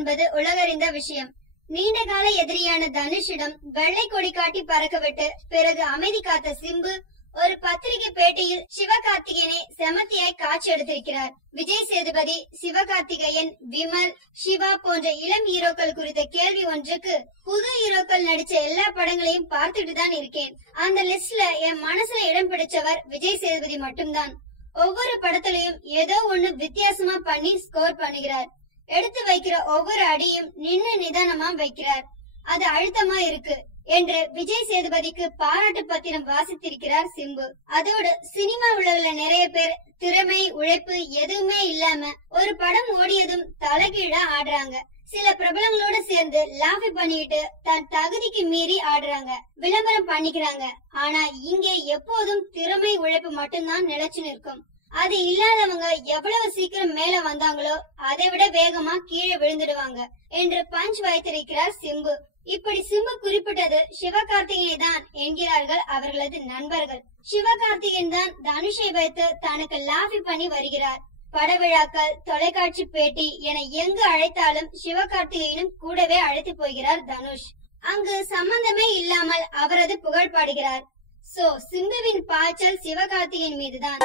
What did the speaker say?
என்பது உலகறிந்த விஷயம். நீண்ட கால எதிரியான தனுஷிடம் வெள்ளை கொடி காட்டி பறக்கவிட்டு பிறகு அமைதி காத்த சிம்பு ஒரு பத்திரிகை பேட்டியில் சிவகார்த்திகேயனை செமத்தியாய் காட்சி எடுத்திருக்கிறார். விஜய் சேதுபதி, சிவகார்த்திகேயன், விமல், சிவா போன்ற இளம் ஹீரோக்கள் குறித்த கேள்வி ஒன்றுக்கு புது ஹீரோக்கள் நடிச்ச எல்லா படங்களையும் பார்த்துட்டு தான் இருக்கேன். அந்த லிஸ்ட்ல என் மனசுல இடம் பிடிச்சவர் விஜய் சேதுபதி மட்டும்தான். ஒவ்வொரு படத்திலையும் ஏதோ ஒண்ணு வித்தியாசமா பண்ணி ஸ்கோர் பண்ணுகிறார். எடுத்து வைக்கிற ஒவ்வொரு அடியும் நின்னு நிதானமா வைக்கிறார். அது அழுத்தமா இருக்கு என்று விஜய் சேதுபதிக்கு பாராட்டு பத்திரம் வாசித்திருக்கிறார் சிம்பு. அதோடு சினிமா உலகில நிறைய பேர் திறமை, உழைப்பு எதுவுமே இல்லாம ஒரு படம் ஓடியதும் தலைகீழா ஆடுறாங்க. சில பிரபலங்களோட சேர்ந்து லாபி பண்ணிட்டு தன் தகுதிக்கு மீறி ஆடுறாங்க, விளம்பரம் பண்ணிக்கிறாங்க. ஆனா இங்கே எப்போதும் திறமை, உழைப்பு மட்டும்தான் நிலைச்சு நிற்கும். அது இல்லாதவங்க எவ்வளவு சீக்கிரம் மேல வந்தாங்களோ அதை விட வேகமா கீழே விழுந்துடுவாங்க என்று பஞ்ச் வைத்திருக்கிறார் சிம்பு. இப்படி சிம்பு குறிப்பிட்டது சிவகார்த்திகேயன் தான் என்கிறார்கள் அவர்களது நண்பர்கள். சிவகார்த்திகேயன் தான் தனுஷை வைத்து தனக்கு லாபி பண்ணி வருகிறார். படவிழாக்கள், தொலைக்காட்சி பேட்டி என எங்கு அழைத்தாலும் சிவகார்த்திகேயனும் கூடவே அழைத்து போகிறார் தனுஷ். அங்கு சம்பந்தமே இல்லாமல் அவரது புகழ் பாடுகிறார். சோ சிம்புவின் பாய்ச்சல் சிவகார்த்திகேயன் மீதுதான்.